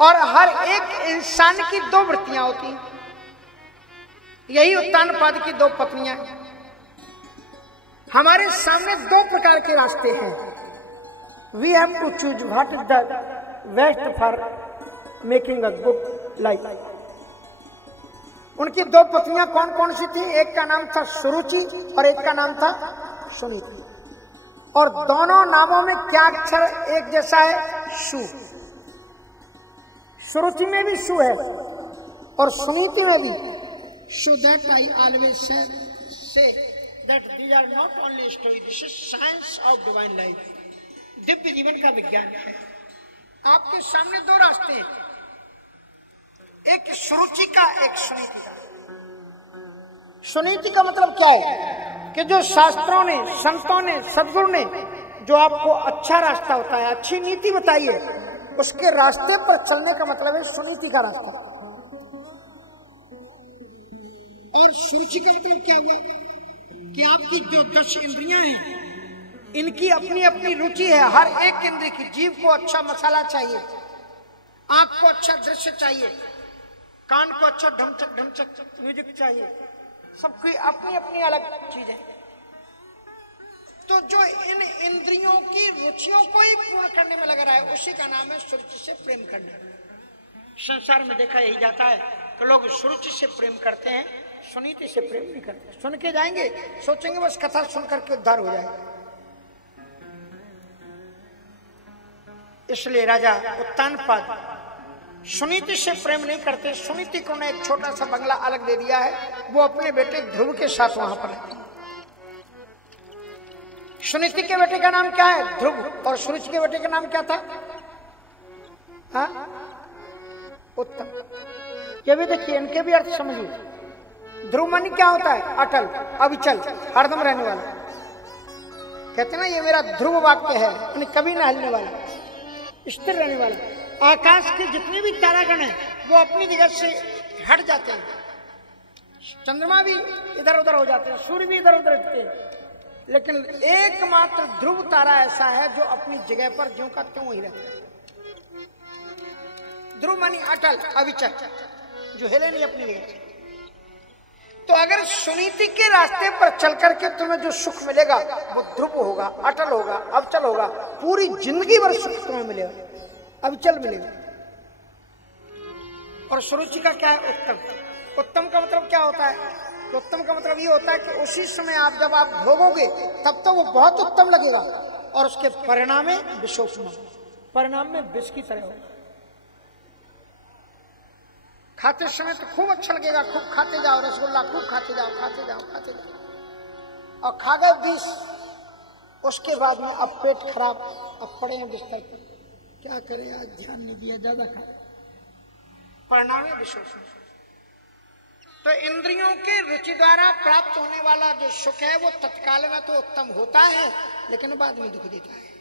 और हर एक इंसान की दो वृत्तियां होती हैं। यही उत्तानपाद की दो पत्नियां हैं। हमारे सामने दो प्रकार के रास्ते हैं। We have to choose what is the best for making a good life. उनकी दो पत्नियां कौन कौन सी थी? एक का नाम था सुरुचि और एक का नाम था सुनीति। और दोनों नामों में क्या अक्षर एक जैसा है? सु। सुरुचि में भी सु है और सुनीति में भी। So that I always say that these are not only story, this is science of divine life. दिव्य जीवन का विज्ञान है। आपके सामने दो रास्ते हैं, एक सुरुचि का, एक सुनीति का। सुनीति का मतलब क्या है कि जो शास्त्रों ने, संतों ने, सदगुरु ने जो आपको अच्छा रास्ता होता है, अच्छी नीति बताई है, उसके रास्ते पर चलने का मतलब है सुनीति का रास्ता। और सुरुचि का मतलब क्या हुआ कि आपकी जो 10 इंद्रियां हैं, इनकी अपनी अपनी रुचि है। हर एक इंद्रिय की, जीव को अच्छा मसाला चाहिए, आंख को अच्छा दृश्य चाहिए, कान को अच्छा ढमचक ढमचक म्यूजिक चाहिए। सबकी अपनी अपनी अलग चीज है। तो जो इन इंद्रियों की रुचियों को ही पूर्ण करने में लगा रहा है, उसी का नाम है सुरुचि से प्रेम करना। संसार में देखा यही जाता है कि लोग सुरुचि से प्रेम करते हैं, सुनीति से प्रेम नहीं करते। सुन के जाएंगे, सोचेंगे बस कथा सुन करके उद्धार हो जाएगा। इसलिए राजा उत्तानपाद सुनीति से प्रेम नहीं करते। सुनीति को ने एक छोटा सा बंगला अलग दे दिया है, वो अपने बेटे ध्रुव के साथ वहां पर रहती है। सुनीति के बेटे का नाम क्या है? ध्रुव। और सुरुचि के बेटे का नाम क्या था? हाँ? उत्तम। ये भी देखिए, इनके भी अर्थ समझिए। ध्रुव मानी क्या होता है? अटल, अविचल, हरदम रहने वाला। कहते ना ये मेरा ध्रुव वाक्य है, यानी कभी ना हिलने वाला, स्थिर रहने वाला। आकाश के जितने भी तारागण हैं वो अपनी जगह से हट जाते हैं। चंद्रमा भी इधर उधर हो जाते हैं, सूर्य भी इधर उधर हटते हैं, लेकिन एकमात्र ध्रुव तारा ऐसा है जो अपनी जगह पर ज्यों का त्यों ही रहता है। ध्रुव मानी अटल, अविचल, जो हिले नहीं अपनी जगह से। तो अगर सुनीति के रास्ते पर चल करके तुम्हें जो सुख मिलेगा वो ध्रुव होगा, अटल होगा, अविचल होगा। पूरी जिंदगी भर सुख तुम्हें मिलेगा, अविचल मिलेगा। और सुरुचि का क्या है? उत्तम। उत्तम का मतलब क्या होता है? तो उत्तम का मतलब ये होता है कि उसी समय आप जब आप भोगोगे तब तो वो बहुत उत्तम लगेगा, और उसके परिणाम में विषोपमा, परिणाम में विष की तरह होगा। खाते समय तो खूब अच्छा लगेगा, खूब खाते जाओ रसगुल्ला, खूब खाते जाओ, खाते जाओ, खाते जाओ, और खा गए 20, उसके बाद में अब पेट खराब, अब पड़े हैं बिस्तर पर, क्या करें, आज ध्यान नहीं दिया, ज्यादा खा, परिणाम है विशोषण। तो इंद्रियों के रुचि द्वारा प्राप्त होने वाला जो सुख है वो तत्काल में तो उत्तम होता है, लेकिन बाद में दुख देता है।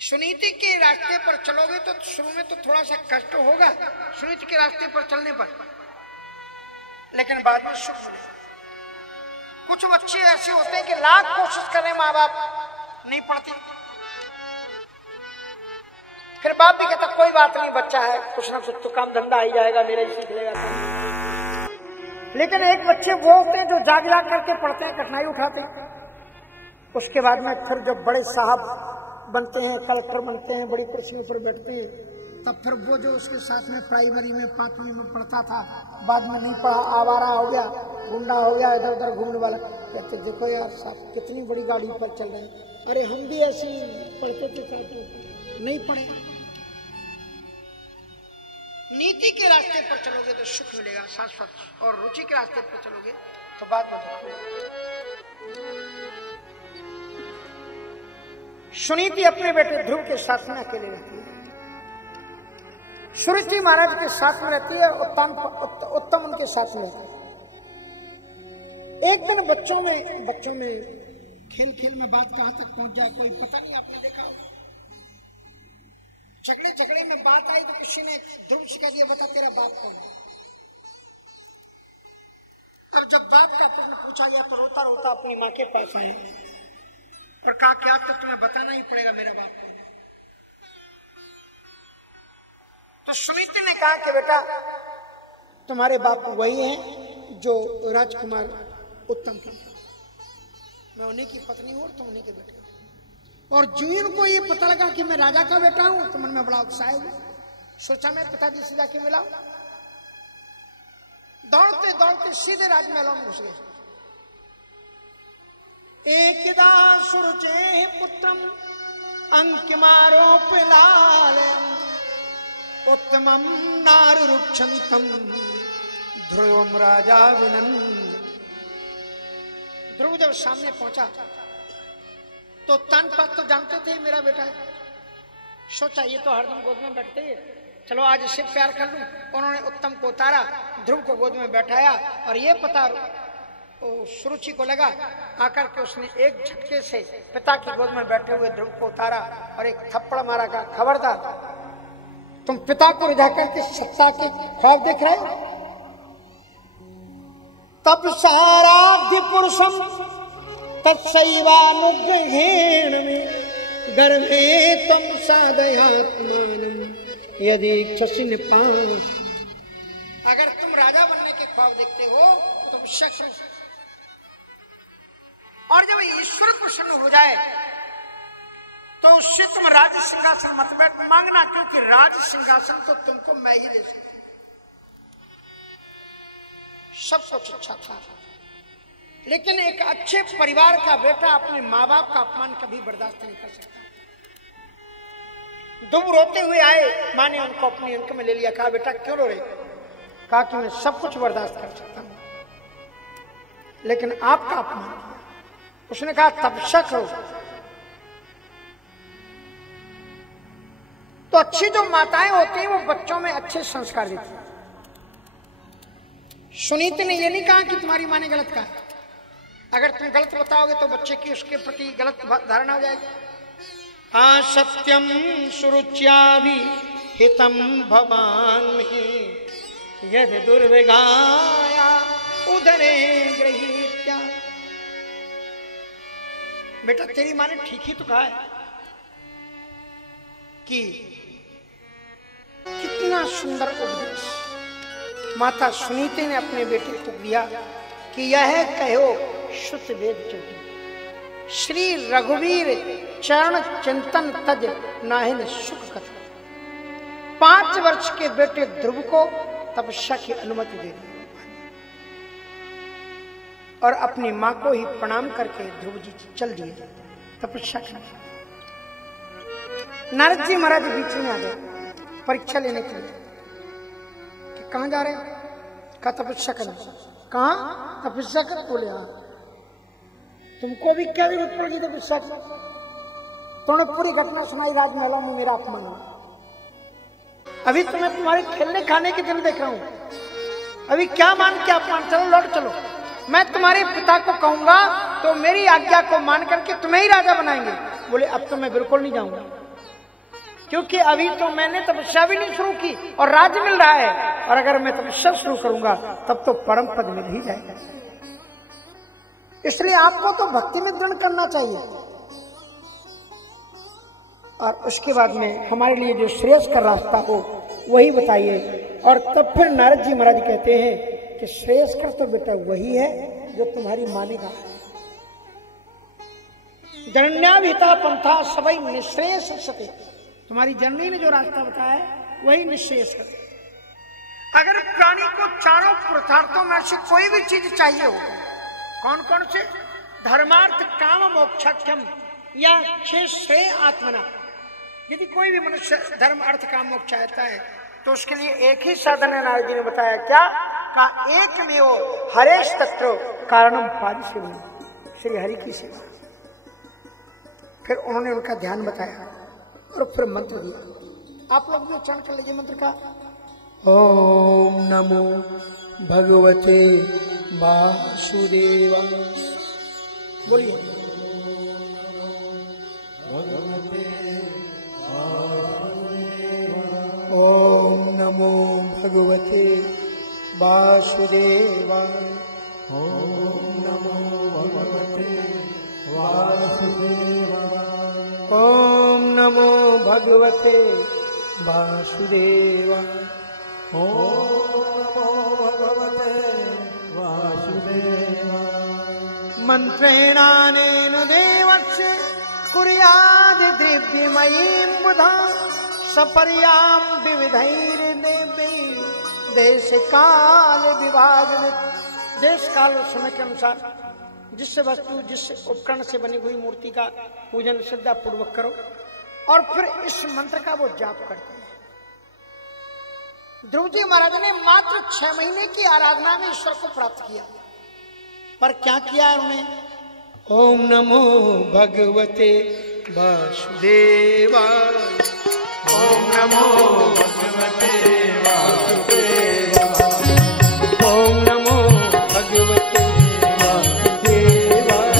सुनीति के रास्ते पर चलोगे तो शुरू में तो थोड़ा सा कष्ट होगा सुनीति के रास्ते पर चलने पर, लेकिन बाद में सुख मिलेगा। कुछ बच्चे ऐसे होते हैं कि लाख कोशिश करें, माँ बाप नहीं पढ़ते, फिर बाप भी कहता कोई बात नहीं, बच्चा है, कुछ ना कुछ तो काम धंधा ही जाएगा, मेरा ही सीख लेगा। लेकिन एक बच्चे वो होते हैं जो जाग जाग करके पढ़ते हैं, कठिनाई उठाते हैं, उसके बाद में फिर जब बड़े साहब बनते हैं, कलेक्टर बनते हैं, बड़ी कुर्सियों पर बैठते हैं, तब फिर वो जो उसके साथ में प्राइमरी में 5वीं में पढ़ता था, बाद में नहीं पढ़ा, आवारा हो गया, गुंडा हो गया, इधर उधर घूमने वाला, कहते देखो यार साहब कितनी बड़ी गाड़ी पर चल रहे हैं, अरे हम भी ऐसे पढ़ते थे साथ, नहीं पढ़े। नीति के रास्ते पर चलोगे तो सुख मिलेगा शाश्वत, और रुचि के रास्ते पर चलोगे तो बाद में दुख मिलेगा। सुनीति अपने बेटे ध्रुव के साथ में अकेले रहती है, सुरुचि महाराज के साथ में रहती है, उत्तम उनके साथ में रहती है। एक दिन बच्चों में खेल खेल में बात कहां तक पहुंच जाए कोई पता नहीं, आपने देखा झगड़े में बात आई तो किसी ने ध्रुव से कह दिया बता तेरा बाप कौन है। अब जब बात का प्रश्न पूछा गया तो रोता रोता अपनी माँ के पास आए और कहा क्या तो तुम्हें बताना ही पड़ेगा मेरा बाप कौन है। तो सुनीति ने कहा कि बेटा तुम्हारे बाप वही हैं जो राजकुमार उत्तम की, मैं उन्हीं की पत्नी हूं और तुम उन्हीं के बेटे हो। और जून को ये पता लगा कि मैं राजा का बेटा हूं तो मन में बड़ा उत्साह हुआ। सोचा मैं पिताजी से जाके मिला, दौड़ते दौड़ते सीधे राजमहलों में घुस गए। एकदा सुरुचे पुत्रम अंकिमारोपलालयम उत्तमम नारुरुक्षंतम ध्रुवम राजा विनंद। ध्रुव जब सामने पहुंचा तो तन पत तो जानते थे मेरा बेटा है। सोचा ये तो हरदम गोद में बैठते हैं, चलो आज इससे प्यार कर लूं। उन्होंने उत्तम को उतारा, ध्रुव को गोद में बैठाया और ये पता सुरुचि को लगा, आकर के उसने एक झटके से पिता की गोद में बैठे हुए ध्रुव को उतारा और एक थप्पड़ मारा। का खबरदार, तुम पिता को रिझा करके सत्ता के ख्वाब देख रहे हो। तब साराब्धि पुरुषम तत्सैवानुग्रहेण में गर्भे तुम साधयात्मानम यदि इच्छसि निपात। अगर तुम राजा बनने के ख्वाब देखते हो तो तुम शख्स, और जब ईश्वर प्रसन्न हो जाए तो उससे तुम राज सिंहासन मत बैठ मांगना, क्योंकि राज सिंहासन तो तुमको मैं ही दे सकता। सब कुछ अच्छा था, लेकिन एक अच्छे परिवार का बेटा अपने माँ बाप का अपमान कभी बर्दाश्त नहीं कर सकता। दुम रोते हुए आए, माँ ने उनको अपनी अंक में ले लिया। कहा बेटा क्यों रो रहे? कहा कि मैं सब कुछ बर्दाश्त कर सकता हूं, लेकिन आपका अपमान किया। उसने कहा तब शक हो। तो अच्छी जो माताएं होती हैं वो बच्चों में अच्छे संस्कार देती हैं। सुनीति ने ये नहीं कहा कि तुम्हारी माँ ने गलत कहा, अगर तुम गलत बताओगे तो बच्चे की उसके प्रति गलत धारणा हो जाएगी। हाँ सत्यम सुरुच्याभि हितम भवान में यदि दुर्विगाया उदरे गृहीत्या। बेटा तेरी माँ ने ठीक ही तो कहा है कि कितना सुंदर उपदेश माता सुनीति ने अपने बेटे को दिया कि यह कहो शुद्ध वेद चोटी श्री रघुवीर चरण चिंतन तज नाहिन सुख कथा। 5 वर्ष के बेटे ध्रुव को तपस्या की अनुमति दे दी और अपनी मां को ही प्रणाम करके ध्रुव जी चल दिए तपस्या करने। नारद जी महाराज बीच में आ गए परीक्षा लेने के लिए कि कहां जा रहे हैं? कहा तपस्या करना। कहां तपस्या कर? बोले हाँ। तुमको भी क्या जरूरत पड़ेगी तपस्या की? तुमने पूरी घटना सुनाई, राजमहलों में मेरा अपमान हुआ। अभी तो मैं तुम्हारे खेलने खाने के दिन देख रहा हूं, अभी क्या मान के अपमान? चलो लौट चलो, मैं तुम्हारे पिता को कहूंगा तो मेरी आज्ञा को मान करके तुम्हें ही राजा बनाएंगे। बोले अब तो मैं बिल्कुल नहीं जाऊंगा, क्योंकि अभी तो मैंने तपस्या भी नहीं शुरू की और राज्य मिल रहा है, और अगर मैं तपस्या शुरू करूंगा तब तो परम पद मिल ही जाएगा। इसलिए आपको तो भक्ति में दृढ़ करना चाहिए और उसके बाद में हमारे लिए जो श्रेयस्कर रास्ता हो वही बताइए। और तब फिर नारद जी महाराज कहते हैं कि श्रेयस्कर तो बेटा वही है जो तुम्हारी मानेगा। जनन्याभिता पंथा सबई निश्रेयस सते। तुम्हारी जननी ने जो रास्ता बताया है वही निश्रेयस है। अगर प्राणी को चारों पुरुषार्थों में से कोई भी चीज चाहिए हो, कौन कौन से? धर्मार्थ काम मोक्षम या श्रेय आत्मना। यदि कोई भी मनुष्य धर्म अर्थ काम मोक्ष चाहता है तो उसके लिए एक ही साधन है। नारद जी ने बताया क्या? का एक में वो हरेश तत्व कारणम पाद सेवा, श्री हरि की सेवा। फिर उन्होंने उनका ध्यान बताया और फिर मंत्र दिया। आप लोग भी उच्चारण कर लीजिए मंत्र का। ओम नमो भगवते वासुदेवा। बोलिए ओम नमो भगवते वासुदेवाय। ओम नमो भगवते वासुदेवाय। ओम नमो भगवते वासुदेवा। ओम नमो भगवते वासुदेवा। मंत्रेणानेन देवस्य कुर्याद् दिव्यमयीं बुधा सपर्यां विविधैर्देवै देश काल विभाजन। देश काल और समय के अनुसार जिस वस्तु जिस उपकरण से बनी हुई मूर्ति का पूजन श्रद्धा पूर्वक करो और फिर इस मंत्र का वो जाप करते हैं। ध्रुव जी महाराज ने मात्र 6 महीने की आराधना में ईश्वर को प्राप्त किया, पर क्या किया उन्होंने? ओम नमो भगवते वासुदेवाय। ओम नमो भगवते वासुदेवाय। ओम नमो भगवते वासुदेवाय।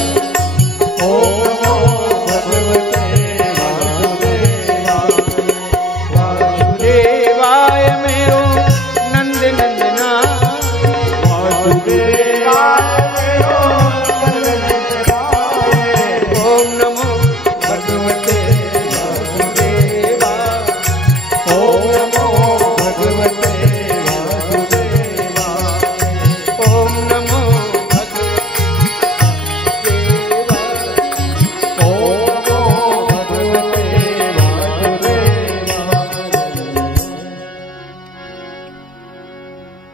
ओम नमो भगवते वासुदेवाय। वासुदेवाय मेरो नंद नंदना। वासुदेवाय मेरो नंद नंदना। ओम नमो भगवते वासुदेवाय। ओम नमो भगवते वासुदेवाय। ओम नमो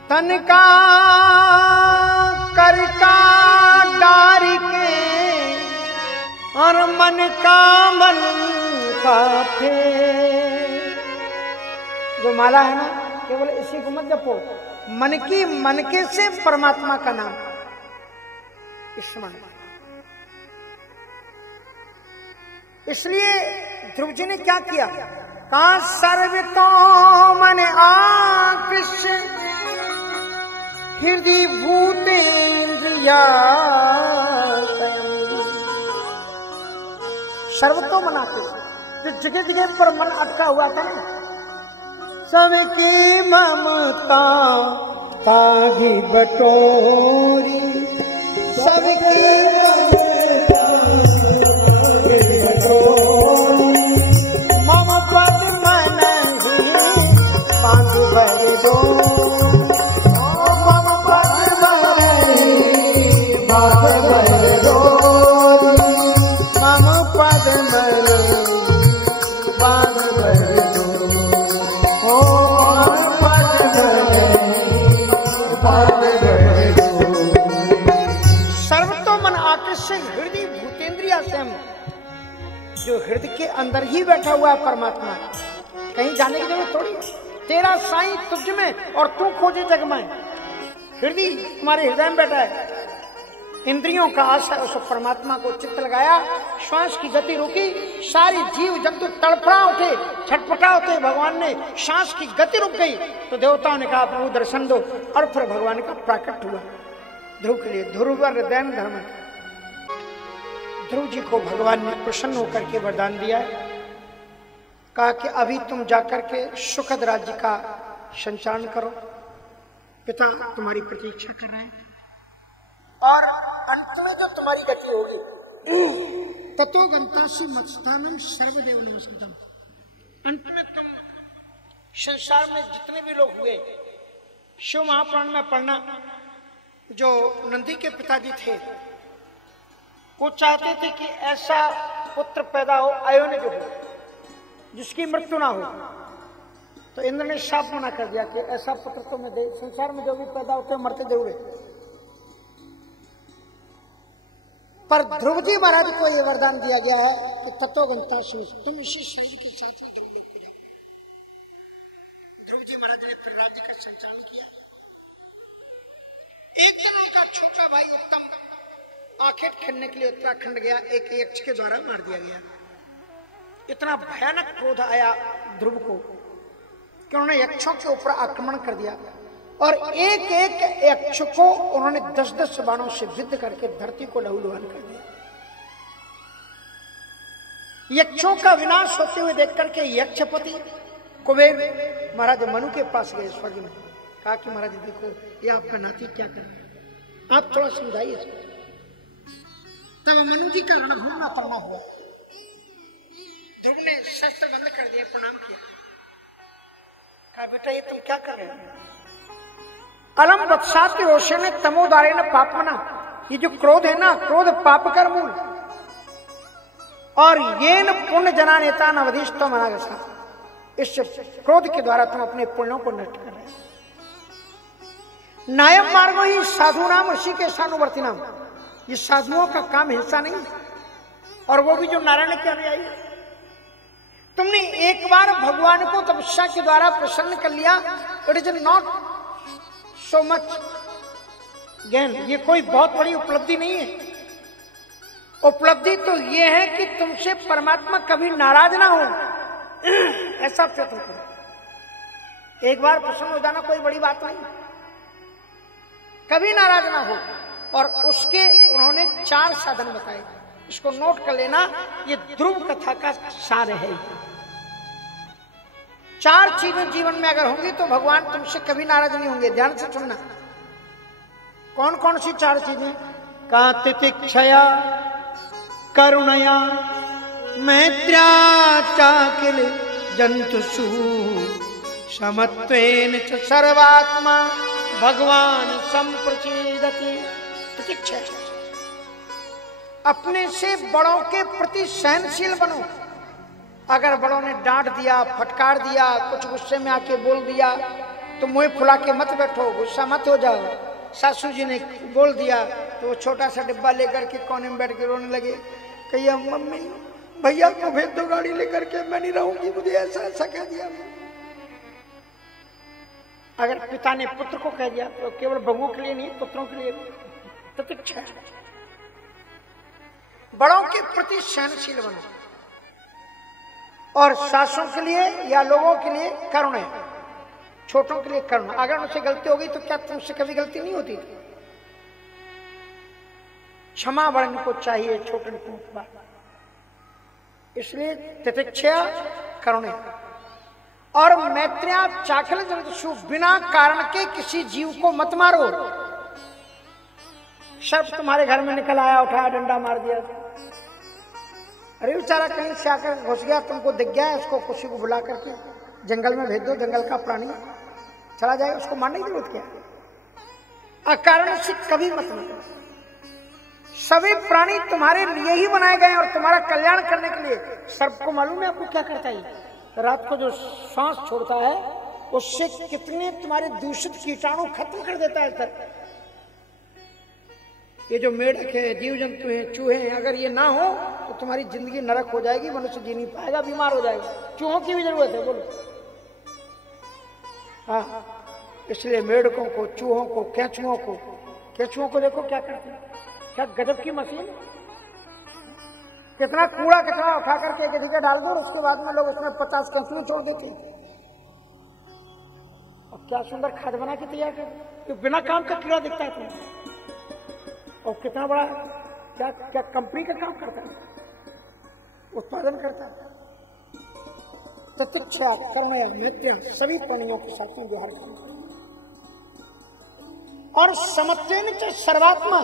तन का कर का डारी के और मन का मन का थे। जो माला है ना, केवल इसी को मत जपो, मन की मन के से परमात्मा का नाम स्मरण। इसलिए ध्रुव जी ने क्या किया? का सर्व तो मन आकृष्य हृदय भूतेन्द्रिया। सर्वतो मना के जो जगह जगह पर मन अटका हुआ था ना, सबकी ममता तागी बटोरी। सबकी ममता तागी बटोरी। मम पद मन ही बांध भर दो। मम पद मन ही बांध भर दो। मम पद मन बांध भर दो। मम पद मन बांध भर दो। सर्वतो मन आकृष्य हृदय भूतेन्द्रिया से हम, जो हृदय के अंदर ही बैठा हुआ है परमात्मा, कहीं जाने की जरूरत थोड़ी। तेरा साईं तुझ में और तू खोजे जग में। हृदय तुम्हारे हृदय में बैठा है। इंद्रियों का आश्रय उस परमात्मा को चित्त लगाया, श्वास की गति रुकी, सारी जीव जंतु तड़फड़ा उठे, छटपटा उठे। भगवान ने श्वास की गति रुक गई तो देवताओं ने कहा प्रभु दर्शन दो, और फिर भगवान का प्राकट हुआ ध्रुव के लिए। ध्रुव हृदय धर्म। ध्रुव जी को भगवान ने प्रसन्न होकर के वरदान दिया है, कहा कि अभी तुम जाकर के सुखद राज्य का संचालन करो, पिता तुम्हारी प्रतीक्षा कर रहे हैं, और अंत में जो तुम्हारी गति होगी ततो गंतासि मत्स्थानं सर्वदेव नमस्कृतम्। अंत में तुम संसार में जितने भी लोग हुए, शिव महापुराण में पढ़ना, जो नंदी के पिताजी थे वो चाहते थे कि ऐसा पुत्र पैदा हो अयोनिज हो, जिसकी मृत्यु ना हो। तो इंद्र ने शाप मना कर दिया कि ऐसा पुत्र तो मैं दे, संसार में जो भी पैदा होते हैं मरते जरूर है। पर ध्रुव जी महाराज को यह वरदान दिया गया है कि तत्वगंता सोच, तुम इसी शरीर के साथ में ध्रुव लोक को जाओ। ध्रुव जी महाराज ने फिर राज्य का संचालन किया। एक दिन उनका छोटा भाई उत्तम आखेट खेलने के लिए उत्तराखंड गया, एक यक्ष के द्वारा मार दिया गया। इतना भयानक क्रोध आया ध्रुव को कि उन्होंने यक्षों के ऊपर आक्रमण कर दिया, और एक एक यक्ष को उन्होंने 10-10 बाणों से विद्ध करके धरती को लहूलुहान कर दिया। यक्षों का विनाश होते हुए देख करके यक्षपति कुबेर महाराज मनु के पास गए स्वर्ग में, कहा कि महाराज देखो ये आपका नाती क्या कर रहा है, आप थोड़ा समझाइए इसको। तब मनु जी का रणभूमि में पड़ना हुआ। ध्रुव ने शस्त्र बंद कर दिया, प्रणाम किया, कहा बेटा ये तुम क्या कर रहे हो? अलम वत्साति रोशने तमोदारे न पापमना, ये जो क्रोध है ना, क्रोध पाप कर मूल, और ये न पुण्य जना नेता न अवधीश तो मनागसा, इस क्रोध के द्वारा तुम अपने पुण्यों को नष्ट कर रहे हो। नायम मार्गो ही साधु नाम ऋषि के सानुवर्ती नाम, ये साधुओं का काम हिंसा नहीं, और वो भी जो नारायण के अनुयायी। तुमने एक बार भगवान को तपस्या के द्वारा प्रसन्न कर लिया, it is not so much gain, ये कोई बहुत बड़ी उपलब्धि नहीं है। उपलब्धि तो ये है कि तुमसे परमात्मा कभी नाराज ना हो, ऐसा प्रयत्न करो। एक बार प्रसन्न हो जाना कोई बड़ी बात नहीं, कभी नाराज ना हो। और उसके उन्होंने 4 साधन बताए, इसको नोट कर लेना, ये ध्रुव कथा का सार है। 4 चीजें जीवन में अगर होंगी तो भगवान तुमसे कभी नाराज नहीं होंगे। ध्यान से सुनना, कौन कौन सी 4 चीजें? का तितिक्षया करुणया मैत्र्या चाकिल जंतुषु समत्वेन च सर्वात्मा भगवान संप्रचेदति। तितिक्षा, अपने से बड़ों के प्रति सहनशील बनो। अगर बड़ों ने डांट दिया, फटकार दिया, कुछ गुस्से में आके बोल दिया, तो मुंह फुला के मत बैठो, गुस्सा मत हो जाओ। सासू जी ने बोल दिया तो वो छोटा सा डिब्बा लेकर के कोने में बैठ के रोने लगे, कहिए मम्मी भैया को भेज दो गाड़ी लेकर के, मैं नहीं रहूंगी, मुझे ऐसा ऐसा कह दिया। अगर पिता ने पुत्र को कह दिया तो केवल बहुओं के लिए नहीं, पुत्रों के लिए भी प्रतीक्षा। बड़ों के प्रति सहनशील बनो, और सासों के लिए या लोगों के लिए करुण है, छोटों के लिए करुण। अगर उनसे गलती होगी तो क्या तुमसे कभी गलती नहीं होती थी? क्षमा बड़न को चाहिए, छोटन को। इसलिए तितिक्षा करुण है। और मैत्र्या चाखल जंतुषु, बिना कारण के किसी जीव को मत मारो। सर्प तुम्हारे घर में निकल आया, उठाया, डंडा मार दिया, अरे बेचारा कहीं से आकर घुस गया, तुमको दिख गया, उसको किसी को बुला करके जंगल में भेज दो, जंगल का प्राणी चला जाएगा, उसको मारने की जरूरत क्या है? अकारण से कभी मत मारो। सभी प्राणी तुम्हारे लिए ही बनाए गए और तुम्हारा कल्याण करने के लिए। सर्प को मालूम है आपको क्या करता है? रात को जो सांस छोड़ता है उससे कितने तुम्हारे दूषित कीटाणु खत्म कर देता है सर्प। ये जो मेढक है, जीव जंतु हैं, चूहे हैं, अगर ये ना हो तो तुम्हारी जिंदगी नरक हो जाएगी, मनुष्य जी नहीं पाएगा, बीमार हो जाएगा। चूहों की भी जरूरत है, बोलो। हाँ, इसलिए मेढकों को, चूहों को, केंचुओं को देखो क्या करते हैं, क्या गजब की मशीन। कितना कूड़ा कचरा उठा करके एक जगह डाल दो और उसके बाद में लोग उसमें 50 केंचुए छोड़ देते हैं, और क्या सुंदर खाद बना के तैयार कर, तो बिना काम का कीड़ा दिखता है तुम्हें, और कितना बड़ा क्या क्या कंपनी का काम करता है, उत्पादन करता है। प्रतीक्षा, करुणया, मैत्र्या, सभी प्राणियों के साथ में व्यवहार करना। और समत्वेन च सर्वात्मा,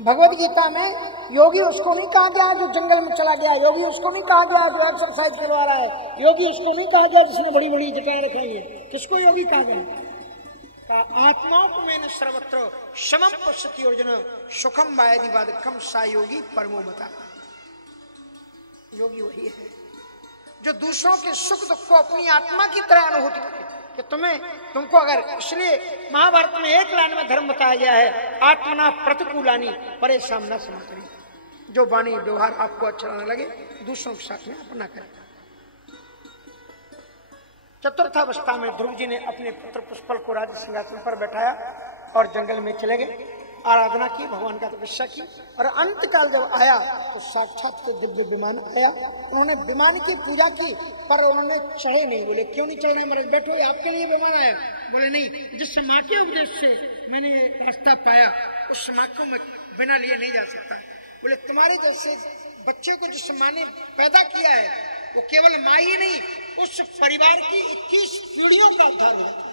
भगवत गीता में योगी उसको नहीं कहा गया जो जंगल में चला गया, योगी उसको नहीं कहा गया जो एक्सरसाइज करवा रहा है, योगी उसको नहीं कहा गया जिसने बड़ी बड़ी जटाएं रखाई है। किसको योगी कहा गया? आत्मात्मेन सर्वत्र समम पश्यति अर्जुन सुखम वायदि वादकम सा योगी परमो मता। योगी वही है जो दूसरों के सुख दुख को अपनी आत्मा की तरह अनुभूति करे। कि तुमको अगर, इसलिए महाभारत में एक लाइन में धर्म बताया गया है, आत्मना प्रतिकूलानी परेशान न समाचारी। जो वाणी व्यवहार आपको अच्छा न लगे दूसरों के साथ में अपना करें। चतुर्थावस्था में ध्रुव जी ने अपने पुत्र पुष्पल को राज सिंहासन पर बैठाया और जंगल में चले गए, आराधना की, भगवान का तपस्या की, और अंत काल जब आया तो साक्षात से दिव्य विमान आया। उन्होंने विमान की पूजा की पर उन्होंने चढ़े नहीं। बोले क्यों नहीं चढ़ रहे महाराज? बैठो, आपके लिए विमान आया। बोले नहीं, जिस माँ के उपदेश से मैंने रास्ता पाया उस माँ को मैं बिना लिए नहीं जा सकता। बोले तुम्हारे जैसे बच्चे को जिस माँ ने पैदा किया है वो केवल माँ ही नहीं, उस परिवार की 21 पीढ़ियों का उद्धार हो जाता है।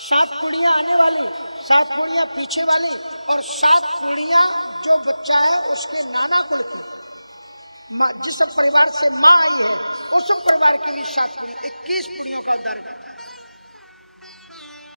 7 पीढ़ियां आने वाली, 7 पीढ़ियां पीछे वाली, और 7 पीढ़ियां जो बच्चा है उसके नाना कुल की। जिस परिवार से माँ आई है उस परिवार की भी 7 पीढ़ी 21 पीढ़ियों का उद्धार करता है।